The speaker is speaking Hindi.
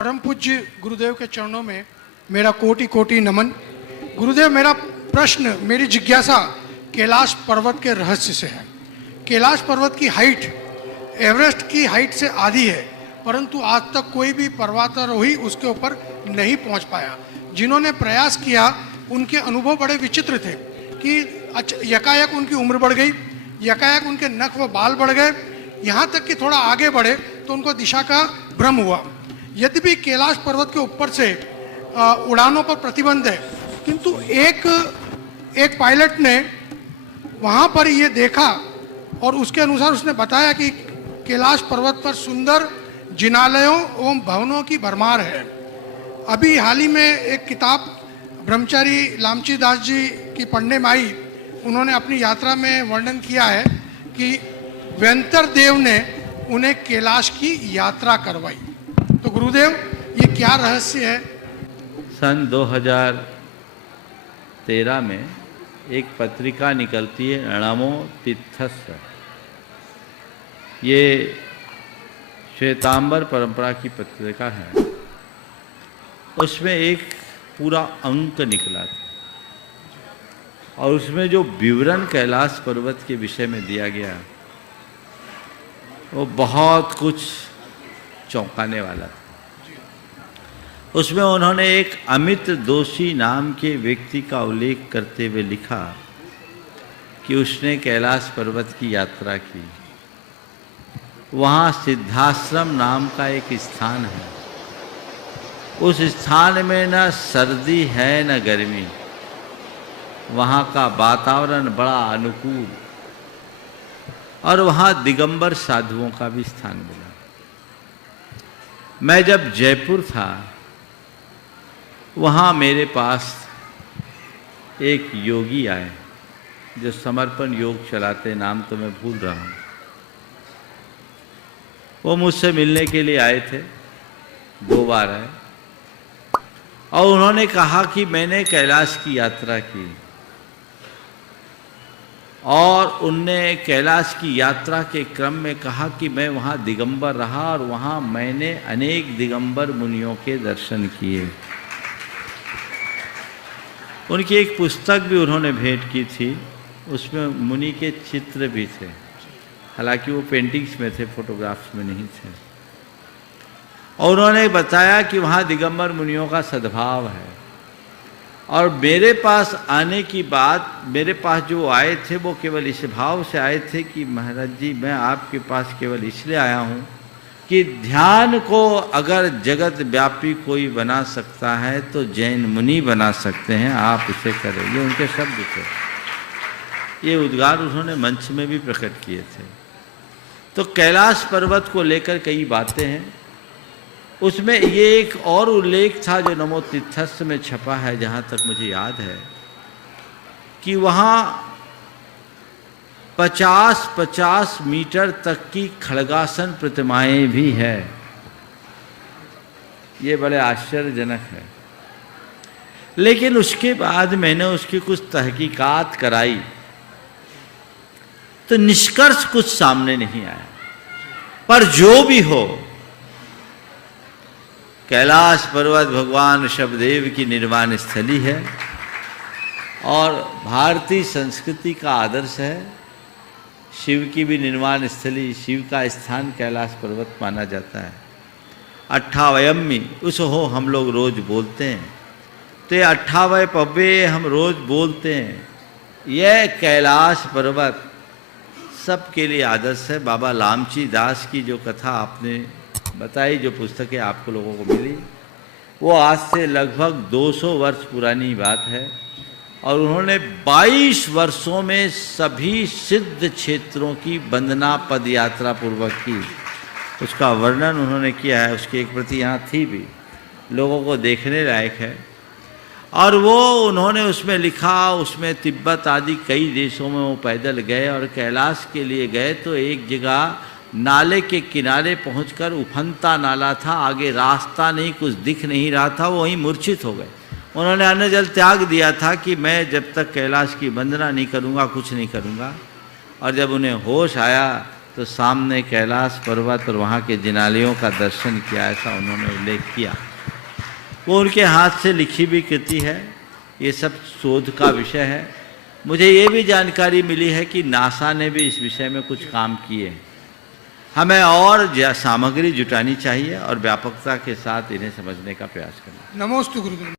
परम पूज्य गुरुदेव के चरणों में मेरा कोटि कोटि नमन। गुरुदेव, मेरा प्रश्न, मेरी जिज्ञासा कैलाश पर्वत के रहस्य से है। कैलाश पर्वत की हाइट एवरेस्ट की हाइट से आधी है, परंतु आज तक कोई भी पर्वतारोही उसके ऊपर नहीं पहुंच पाया। जिन्होंने प्रयास किया उनके अनुभव बड़े विचित्र थे कि यकायक उनकी उम्र बढ़ गई, यकायक उनके नख व बाल बढ़ गए, यहाँ तक कि थोड़ा आगे बढ़े तो उनको दिशा का भ्रम हुआ। यद्यपि कैलाश पर्वत के ऊपर से उड़ानों पर प्रतिबंध है, किंतु एक पायलट ने वहाँ पर ये देखा और उसके अनुसार उसने बताया कि कैलाश पर्वत पर सुंदर जिनालयों एवं भवनों की भरमार है। अभी हाल ही में एक किताब ब्रह्मचारी लामची दास जी की पढ़ने में आई, उन्होंने अपनी यात्रा में वर्णन किया है कि वेंतर देव ने उन्हें कैलाश की यात्रा करवाई। तो गुरुदेव, ये क्या रहस्य है? सन 2013 में एक पत्रिका निकलती है नमो तीर्थस्य। ये श्वेतांबर परंपरा की पत्रिका है। उसमें एक पूरा अंक निकला था और उसमें जो विवरण कैलाश पर्वत के विषय में दिया गया वो बहुत कुछ चौंकाने वाला था। उसमें उन्होंने एक अमित दोषी नाम के व्यक्ति का उल्लेख करते हुए लिखा कि उसने कैलाश पर्वत की यात्रा की। वहाँ सिद्धाश्रम नाम का एक स्थान है। उस स्थान में न सर्दी है न गर्मी। वहाँ का वातावरण बड़ा अनुकूल और वहाँ दिगंबर साधुओं का भी स्थान मिला। मैं जब जयपुर था, वहाँ मेरे पास एक योगी आए जो समर्पण योग चलाते, नाम तो मैं भूल रहा हूँ। वो मुझसे मिलने के लिए आए थे, 2 बार आए और उन्होंने कहा कि मैंने कैलाश की यात्रा की और उनने कैलाश की यात्रा के क्रम में कहा कि मैं वहाँ दिगंबर रहा और वहाँ मैंने अनेक दिगंबर मुनियों के दर्शन किए। उनकी एक पुस्तक भी उन्होंने भेंट की थी, उसमें मुनि के चित्र भी थे। हालांकि वो पेंटिंग्स में थे, फोटोग्राफ्स में नहीं थे। और उन्होंने बताया कि वहाँ दिगंबर मुनियों का सद्भाव है। और मेरे पास आने की बात, मेरे पास जो आए थे वो केवल इस भाव से आए थे कि महाराज जी, मैं आपके पास केवल इसलिए आया हूँ कि ध्यान को अगर जगत व्यापी कोई बना सकता है तो जैन मुनि बना सकते हैं, आप इसे करें। ये उनके शब्द थे। ये उद्गार उन्होंने मंच में भी प्रकट किए थे। तो कैलाश पर्वत को लेकर कई बातें हैं। उसमें ये एक और उल्लेख था जो नमो तीर्थस्य में छपा है, जहाँ तक मुझे याद है, कि वहाँ 50-50 मीटर तक की खड़गासन प्रतिमाएं भी है। ये बड़े आश्चर्यजनक है। लेकिन उसके बाद मैंने उसकी कुछ तहकीकात कराई तो निष्कर्ष कुछ सामने नहीं आया। पर जो भी हो, कैलाश पर्वत भगवान ऋषभदेव की निर्वाण स्थली है और भारतीय संस्कृति का आदर्श है। शिव की भी निर्वाण स्थली, शिव का स्थान कैलाश पर्वत माना जाता है। 28 उस हो हम लोग रोज बोलते हैं, तो ये 28 पव्वे हम रोज बोलते हैं। यह कैलाश पर्वत सबके लिए आदर्श है। बाबा लामची दास की जो कथा आपने बताई, जो पुस्तकें आपको लोगों को मिली, वो आज से लगभग 200 वर्ष पुरानी बात है। और उन्होंने 22 वर्षों में सभी सिद्ध क्षेत्रों की वंदना पद यात्रा पूर्वक की। उसका वर्णन उन्होंने किया है। उसकी एक प्रति यहाँ थी भी, लोगों को देखने लायक है। और वो उन्होंने उसमें लिखा, उसमें तिब्बत आदि कई देशों में वो पैदल गए और कैलाश के लिए गए तो एक जगह नाले के किनारे पहुंचकर, उफनता नाला था, आगे रास्ता नहीं, कुछ दिख नहीं रहा था, वो वहीं मूर्छित हो गए। उन्होंने अन्न जल त्याग दिया था कि मैं जब तक कैलाश की वंदना नहीं करूंगा कुछ नहीं करूंगा। और जब उन्हें होश आया तो सामने कैलाश पर्वत और वहाँ के जिनालयों का दर्शन किया, ऐसा उन्होंने उल्लेख किया। वो उनके हाथ से लिखी भी कृति है, ये सब शोध का विषय है। मुझे ये भी जानकारी मिली है कि नासा ने भी इस विषय में कुछ काम किए हैं। हमें और सामग्री जुटानी चाहिए और व्यापकता के साथ इन्हें समझने का प्रयास करना। नमोस्तु गुरुदेव।